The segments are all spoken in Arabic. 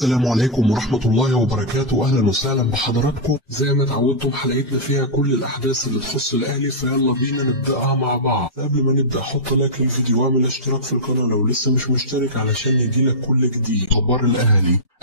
السلام عليكم ورحمة الله وبركاته. أهلا وسهلا بحضراتكم. زي ما اتعودتم حلقتنا فيها كل الأحداث اللي تخص الأهلي، فيلا بينا نبدأها مع بعض. قبل ما نبدأ حط لايك للفيديو واعمل اشتراك في القناة لو لسه مش مشترك علشان يجيلك كل جديد. أخبار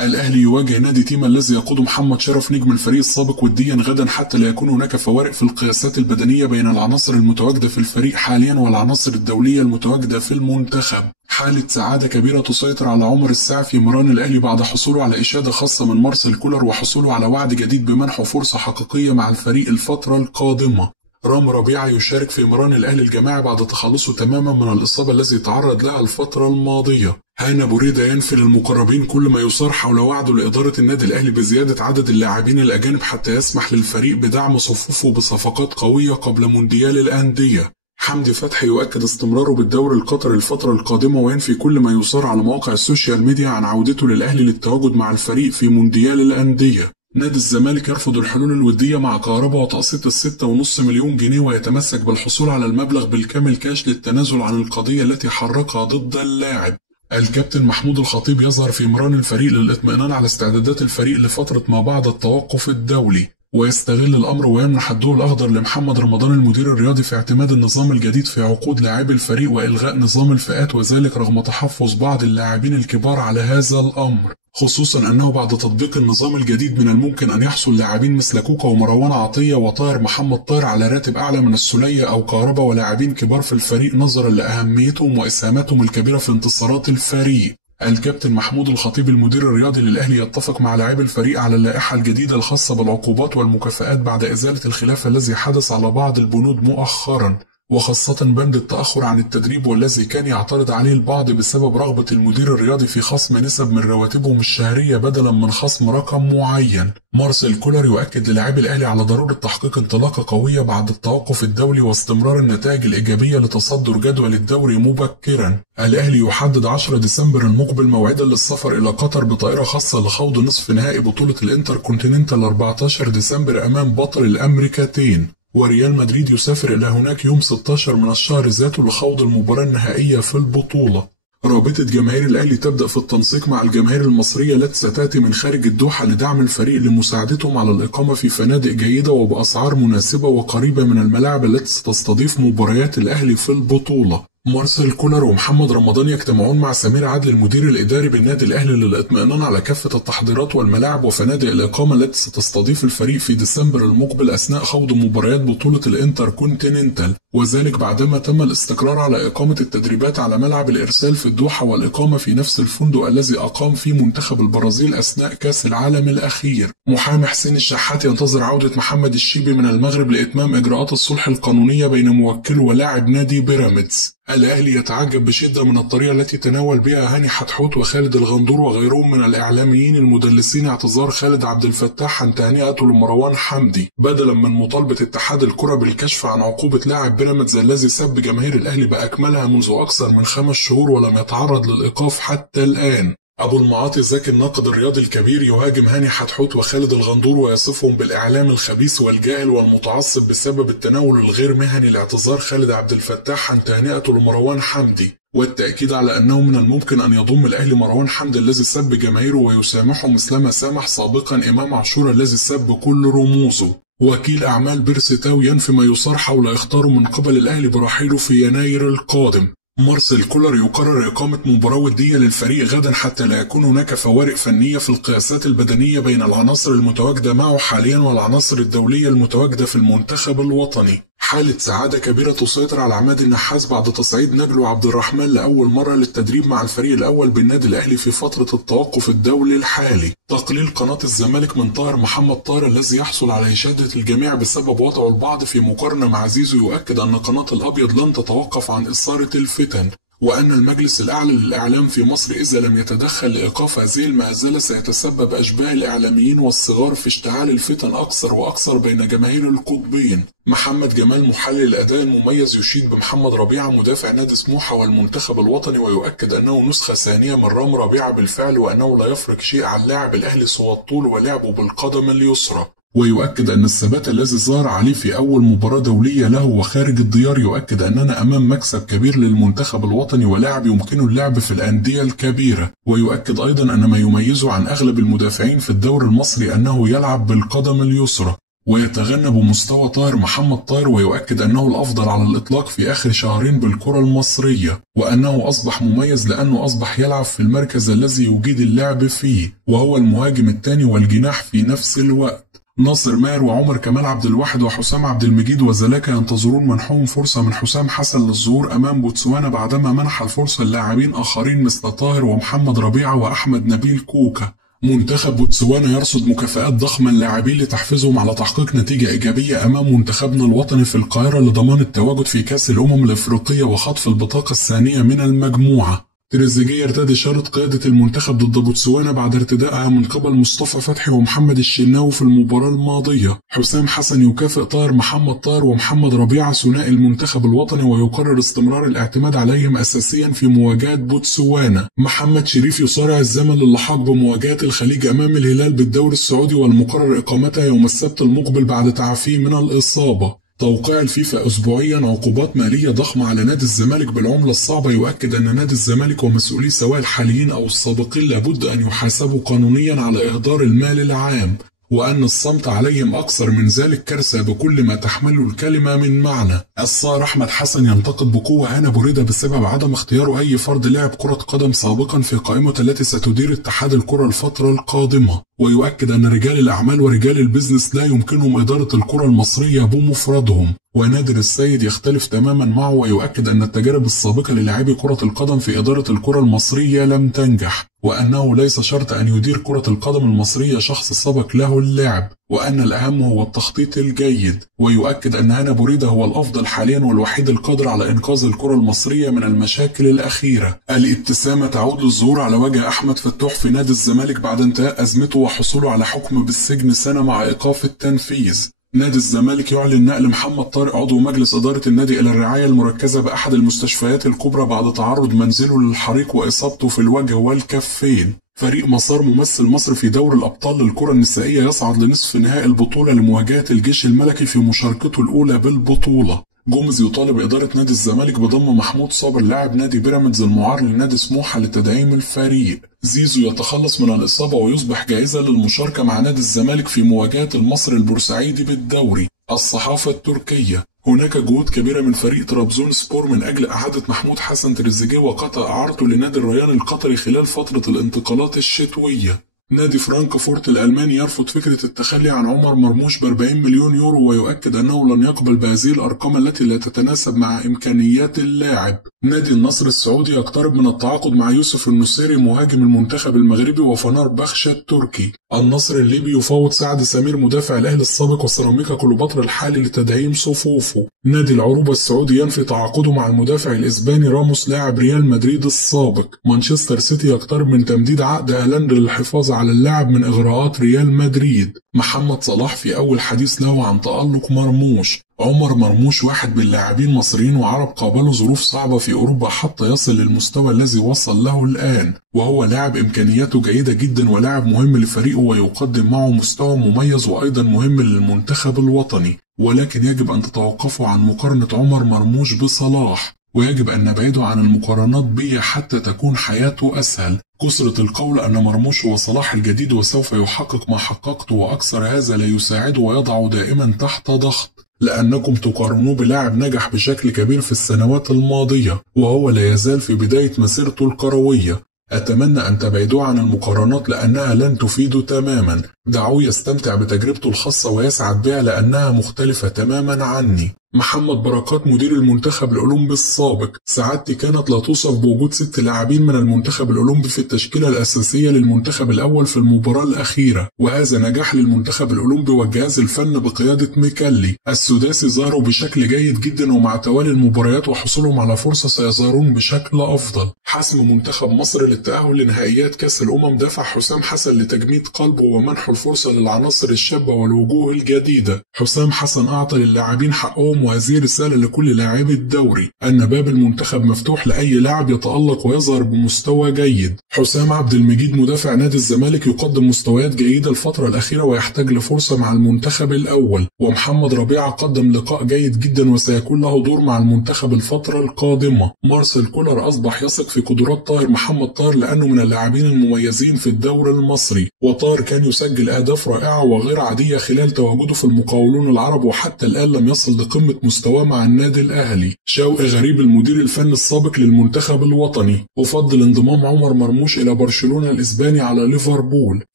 الأهلي يواجه نادي تيما الذي يقوده محمد شرف نجم الفريق السابق وديا غدا، حتى لا يكون هناك فوارق في القياسات البدنية بين العناصر المتواجدة في الفريق حاليا والعناصر الدولية المتواجدة في المنتخب. حالة سعادة كبيرة تسيطر على عمر الساعي في مران الأهلي بعد حصوله على إشادة خاصة من مارسيل كولر وحصوله على وعد جديد بمنحه فرصة حقيقية مع الفريق الفترة القادمة. رامي ربيعة يشارك في مران الأهلي الجماعي بعد تخلصه تماما من الإصابة التي تعرض لها الفترة الماضية. هاني أبو ريدة ينفي للمقربين كل ما يثار حول وعده لإدارة النادي الأهلي بزيادة عدد اللاعبين الأجانب حتى يسمح للفريق بدعم صفوفه بصفقات قوية قبل مونديال الأندية. حمدي فتحي يؤكد استمراره بالدوري القطري الفترة القادمة وينفي كل ما يثار على مواقع السوشيال ميديا عن عودته للأهلي للتواجد مع الفريق في مونديال الأندية. نادي الزمالك يرفض الحلول الودية مع كهربا وتقسيط ال6.5 مليون جنيه ويتمسك بالحصول على المبلغ بالكامل كاش للتنازل عن القضية التي حركها ضد اللاعب. الكابتن محمود الخطيب يظهر في مران الفريق للإطمئنان على استعدادات الفريق لفترة ما بعد التوقف الدولي، ويستغل الأمر ويمنح الضوء الأخضر لمحمد رمضان المدير الرياضي في اعتماد النظام الجديد في عقود لاعبي الفريق وإلغاء نظام الفئات، وذلك رغم تحفظ بعض اللاعبين الكبار على هذا الأمر، خصوصا أنه بعد تطبيق النظام الجديد من الممكن أن يحصل لاعبين مثل كوكا ومروان عطية وطاهر محمد طاهر على راتب أعلى من السولية أو كهربا ولاعبين كبار في الفريق نظرا لأهميتهم وإسهاماتهم الكبيرة في انتصارات الفريق. الكابتن محمود الخطيب المدير الرياضي للأهلي يتفق مع لاعبي الفريق على اللائحة الجديدة الخاصة بالعقوبات والمكافآت بعد إزالة الخلاف الذي حدث على بعض البنود مؤخرا، وخاصة بند التأخر عن التدريب والذي كان يعترض عليه البعض بسبب رغبة المدير الرياضي في خصم نسب من رواتبهم الشهرية بدلا من خصم رقم معين. مارسيل كولر يؤكد للاعبي الأهلي على ضرورة تحقيق انطلاقة قوية بعد التوقف الدولي واستمرار النتائج الإيجابية لتصدر جدول الدوري مبكرا. الأهلي يحدد 10 ديسمبر المقبل موعدا للسفر إلى قطر بطائرة خاصة لخوض نصف نهائي بطولة الانتر كونتيننتال 14 ديسمبر أمام بطل الأمريكتين. وريال مدريد يسافر إلى هناك يوم 16 من الشهر ذاته لخوض المباراة النهائية في البطولة. رابطة جماهير الأهلي تبدأ في التنسيق مع الجماهير المصرية التي ستأتي من خارج الدوحة لدعم الفريق لمساعدتهم على الإقامة في فنادق جيدة وبأسعار مناسبة وقريبة من الملاعب التي ستستضيف مباريات الأهلي في البطولة. مارسيل كولر ومحمد رمضان يجتمعون مع سمير عدل المدير الإداري بالنادي الأهلي للإطمئنان على كافة التحضيرات والملاعب وفنادق الإقامة التي ستستضيف الفريق في ديسمبر المقبل أثناء خوض مباريات بطولة الانتر كونتيننتال، وذلك بعدما تم الاستقرار على إقامة التدريبات على ملعب الإرسال في الدوحة والإقامة في نفس الفندق الذي أقام فيه منتخب البرازيل أثناء كأس العالم الأخير. محامي حسين الشحات ينتظر عودة محمد الشيبي من المغرب لإتمام إجراءات الصلح القانونية بين موكله ولاعب نادي بيراميدز. الأهلي يتعجب بشدة من الطريقة التي تناول بها هاني حتحوت وخالد الغندور وغيرهم من الإعلاميين المدلسين اعتذار خالد عبد الفتاح عن تهنئته لمروان حمدي، بدلا من مطالبة اتحاد الكرة بالكشف عن عقوبة لاعب بيراميدز الذي سب جماهير الأهلي بأكملها منذ أكثر من 5 شهور ولم يتعرض للإيقاف حتى الآن. أبو المعاطي زكي الناقد الرياضي الكبير يهاجم هاني حتحوت وخالد الغندور ويصفهم بالإعلام الخبيث والجاهل والمتعصب بسبب التناول الغير مهني لاعتذار خالد عبد الفتاح عن تهنئته لمروان حمدي، والتأكيد على أنه من الممكن أن يضم الأهلي مروان حمدي الذي سب جماهيره ويسامحه مثلما سامح سابقا إمام عاشور الذي سب كل رموزه. وكيل أعمال بيرسي ينفي ما يصار حول إخطاره من قبل الأهلي برحيله في يناير القادم. مارسيل كولر يقرر إقامة مباراة ودية للفريق غدا حتى لا يكون هناك فوارق فنية في القياسات البدنية بين العناصر المتواجدة معه حاليا والعناصر الدولية المتواجدة في المنتخب الوطني. حالة سعادة كبيرة تسيطر على عماد النحاس بعد تصعيد نجل عبد الرحمن لأول مرة للتدريب مع الفريق الأول بالنادي الأهلي في فترة التوقف الدولي الحالي. تقليل قناة الزمالك من طاهر محمد طاهر الذي يحصل على إشادة الجميع بسبب وضعه البعض في مقارنة مع زيزو يؤكد أن قناة الأبيض لن تتوقف عن إثارة الفتن، وأن المجلس الأعلى للإعلام في مصر إذا لم يتدخل لإيقاف هذه المهزلة سيتسبب أشباه الإعلاميين والصغار في اشتعال الفتن أكثر وأكثر بين جماهير القطبين. محمد جمال محلل الأداء المميز يشيد بمحمد ربيعة مدافع نادي سموحة والمنتخب الوطني ويؤكد أنه نسخة ثانية من رامي ربيعة بالفعل وأنه لا يفرق شيء عن لاعب الأهلي سوى الطول ولعبه بالقدم اليسرى. ويؤكد أن الثبات الذي ظهر عليه في أول مباراة دولية له وخارج الديار يؤكد أننا أمام مكسب كبير للمنتخب الوطني ولاعب يمكنه اللعب في الأندية الكبيرة. ويؤكد أيضا أن ما يميزه عن أغلب المدافعين في الدوري المصري أنه يلعب بالقدم اليسرى. ويتغنى بمستوى طاهر محمد طاهر ويؤكد أنه الأفضل على الإطلاق في آخر شهرين بالكرة المصرية، وأنه أصبح مميز لأنه أصبح يلعب في المركز الذي يجيد اللعب فيه وهو المهاجم الثاني والجناح في نفس الوقت. ناصر ماهر وعمر كمال عبد الواحد وحسام عبد المجيد وزلاكا ينتظرون منحهم فرصة من حسام حسن للظهور أمام بوتسوانا بعدما منح الفرصة للاعبين آخرين مثل طاهر ومحمد ربيعة وأحمد نبيل كوكا. منتخب بوتسوانا يرصد مكافآت ضخمة للاعبين لتحفيزهم على تحقيق نتيجة إيجابية أمام منتخبنا الوطني في القاهرة لضمان التواجد في كأس الأمم الأفريقية وخطف البطاقة الثانية من المجموعة. تريزيجيه يرتدي شارة قيادة المنتخب ضد بوتسوانا بعد ارتدائها من قبل مصطفى فتحي ومحمد الشناوي في المباراة الماضية. حسام حسن يكافئ طاهر محمد طاهر ومحمد ربيعة ثنائي المنتخب الوطني ويقرر استمرار الاعتماد عليهم أساسيا في مواجهة بوتسوانا. محمد شريف يصارع الزمن للحاق بمواجهة الخليج أمام الهلال بالدوري السعودي والمقرر إقامتها يوم السبت المقبل بعد تعافيه من الإصابة. توقيع الفيفا أسبوعيا عقوبات مالية ضخمة على نادي الزمالك بالعملة الصعبة يؤكد أن نادي الزمالك ومسؤوليه سواء الحاليين أو السابقين لابد أن يحاسبوا قانونيا على إهدار المال العام، وأن الصمت عليهم أكثر من ذلك كارثة بكل ما تحمله الكلمة من معنى. الصار أحمد حسن ينتقد بقوة هنا بوريدة بسبب عدم اختياره أي فرد لاعب كرة قدم سابقا في قائمة التي ستدير اتحاد الكرة الفترة القادمة. ويؤكد أن رجال الأعمال ورجال البزنس لا يمكنهم إدارة الكرة المصرية بمفردهم. ونادر السيد يختلف تماما معه ويؤكد أن التجارب السابقة للاعبي كرة القدم في إدارة الكرة المصرية لم تنجح، وأنه ليس شرط أن يدير كرة القدم المصرية شخص سبق له اللعب، وأن الأهم هو التخطيط الجيد. ويؤكد أن هنا بوريدة هو الأفضل حاليا والوحيد القادر على إنقاذ الكرة المصرية من المشاكل الأخيرة. الابتسامة تعود للظهور على وجه أحمد فتوح في نادي الزمالك بعد انتهاء أزمته وحصوله على حكم بالسجن سنة مع إيقاف التنفيذ. نادي الزمالك يعلن نقل محمد طارق عضو مجلس إدارة النادي إلى الرعاية المركزة بأحد المستشفيات الكبرى بعد تعرض منزله للحريق وإصابته في الوجه والكفين. فريق مسار ممثل مصر في دوري الأبطال للكرة النسائية يصعد لنصف نهائي البطولة لمواجهة الجيش الملكي في مشاركته الأولى بالبطولة. جومز يطالب إدارة نادي الزمالك بضم محمود صابر لاعب نادي بيراميدز المعار لنادي سموحة لتدعيم الفريق. زيزو يتخلص من الإصابة ويصبح جاهزا للمشاركة مع نادي الزمالك في مواجهة المصري البورسعيدي بالدوري. الصحافة التركية: هناك جهود كبيرة من فريق طرابزون سبور من أجل إعادة محمود حسن تريزيجيه وقطع إعارته لنادي الريان القطري خلال فترة الانتقالات الشتوية. نادي فرانكفورت الألماني يرفض فكرة التخلي عن عمر مرموش ب40 مليون يورو ويؤكد أنه لن يقبل بهذه الأرقام التي لا تتناسب مع إمكانيات اللاعب. نادي النصر السعودي يقترب من التعاقد مع يوسف النصيري مهاجم المنتخب المغربي وفنار بخشة التركي. النصر الليبي يفاوض سعد سمير مدافع الأهلي السابق وسيراميكا كليوباترا الحالي لتدعيم صفوفه. نادي العروبة السعودي ينفي تعاقده مع المدافع الإسباني راموس لاعب ريال مدريد السابق. مانشستر سيتي يقترب من تمديد عقد هالاند للحفاظ على اللاعب من إغراءات ريال مدريد. محمد صلاح في أول حديث له عن تألق مرموش. عمر مرموش واحد من اللاعبين مصريين وعرب قابلوا ظروف صعبة في أوروبا حتى يصل للمستوى الذي وصل له الآن، وهو لاعب إمكانياته جيدة جدا ولاعب مهم لفريقه ويقدم معه مستوى مميز وأيضا مهم للمنتخب الوطني. ولكن يجب أن تتوقفوا عن مقارنة عمر مرموش بصلاح، ويجب أن نبعده عن المقارنات به حتى تكون حياته أسهل. كثرة القول أن مرموش هو صلاح الجديد وسوف يحقق ما حققته وأكثر هذا لا يساعده ويضعه دائما تحت ضغط، لأنكم تقارنوه بلاعب نجح بشكل كبير في السنوات الماضية وهو لا يزال في بداية مسيرته الكروية. أتمنى أن تبعدوا عن المقارنات لأنها لن تفيده تماما. دعوه يستمتع بتجربته الخاصة ويسعد بها لأنها مختلفة تماما عني. محمد بركات مدير المنتخب الأولمبي السابق: سعادتي كانت لا توصف بوجود 6 لاعبين من المنتخب الأولمبي في التشكيلة الأساسية للمنتخب الأول في المباراة الأخيرة، وهذا نجاح للمنتخب الأولمبي والجهاز الفني بقيادة ميكالي. السداسي ظهروا بشكل جيد جدا ومع توالي المباريات وحصولهم على فرصة سيظهرون بشكل أفضل. حسم منتخب مصر للتأهل لنهائيات كأس الأمم دفع حسام حسن لتجميد قلبه ومنح الفرصة للعناصر الشابة والوجوه الجديدة. حسام حسن أعطى للاعبين حقهم لكم، وهذه رسالة لكل لاعبي الدوري أن باب المنتخب مفتوح لأي لاعب يتألق ويظهر بمستوى جيد. حسام عبد المجيد مدافع نادي الزمالك يقدم مستويات جيدة الفترة الأخيرة ويحتاج لفرصة مع المنتخب الأول. ومحمد ربيعة قدم لقاء جيد جدا وسيكون له دور مع المنتخب الفترة القادمة. مارسيل كولر أصبح يثق في قدرات طاهر محمد طاهر لأنه من اللاعبين المميزين في الدوري المصري، وطاهر كان يسجل أهداف رائعة وغير عادية خلال تواجده في المقاولون العرب، وحتى الآن لم يصل لقمة مستواه مع النادي الأهلي. شوقي غريب المدير الفني السابق للمنتخب الوطني أفضل انضمام عمر مرموش إلى برشلونة الإسباني على ليفربول،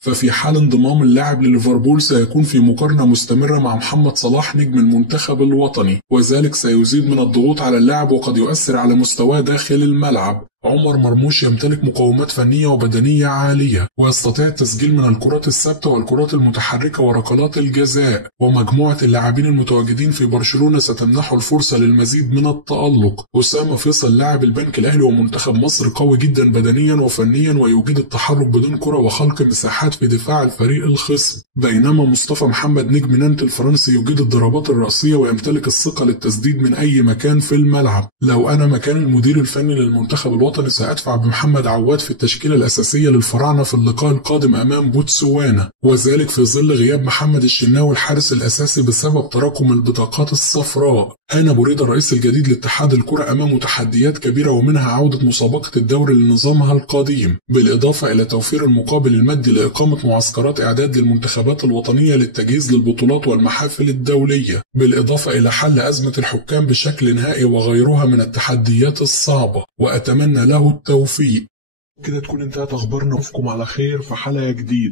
ففي حال انضمام اللاعب لليفربول سيكون في مقارنة مستمرة مع محمد صلاح نجم المنتخب الوطني، وذلك سيزيد من الضغوط على اللاعب وقد يؤثر على مستواه داخل الملعب. عمر مرموش يمتلك مقومات فنية وبدنية عالية، ويستطيع التسجيل من الكرات الثابتة والكرات المتحركة وركلات الجزاء، ومجموعة اللاعبين المتواجدين في برشلونة ستمنحه الفرصة للمزيد من التألق. أسامة فيصل لاعب البنك الأهلي ومنتخب مصر قوي جدا بدنيا وفنيا، ويجيد التحرك بدون كرة وخلق مساحات في دفاع الفريق الخصم، بينما مصطفى محمد نجم نانت الفرنسي يجيد الضربات الرأسية ويمتلك الثقة للتسديد من أي مكان في الملعب. لو أنا مكان المدير الفني للمنتخب الوطني سأدفع بمحمد عواد في التشكيلة الأساسية للفراعنة في اللقاء القادم أمام بوتسوانا، وذلك في ظل غياب محمد الشناوي الحارس الأساسي بسبب تراكم البطاقات الصفراء. أنا أبو ريدة الرئيس الجديد لاتحاد الكرة أمامه تحديات كبيرة، ومنها عودة مسابقة الدوري لنظامها القديم، بالإضافة إلى توفير المقابل المادي لإقامة معسكرات إعداد للمنتخبات الوطنية للتجهيز للبطولات والمحافل الدولية، بالإضافة إلى حل أزمة الحكام بشكل نهائي وغيرها من التحديات الصعبة، وأتمنى له التوفيق. كده تكون انتهت أخبارنا، نشوفكم على خير في حلقة جديدة.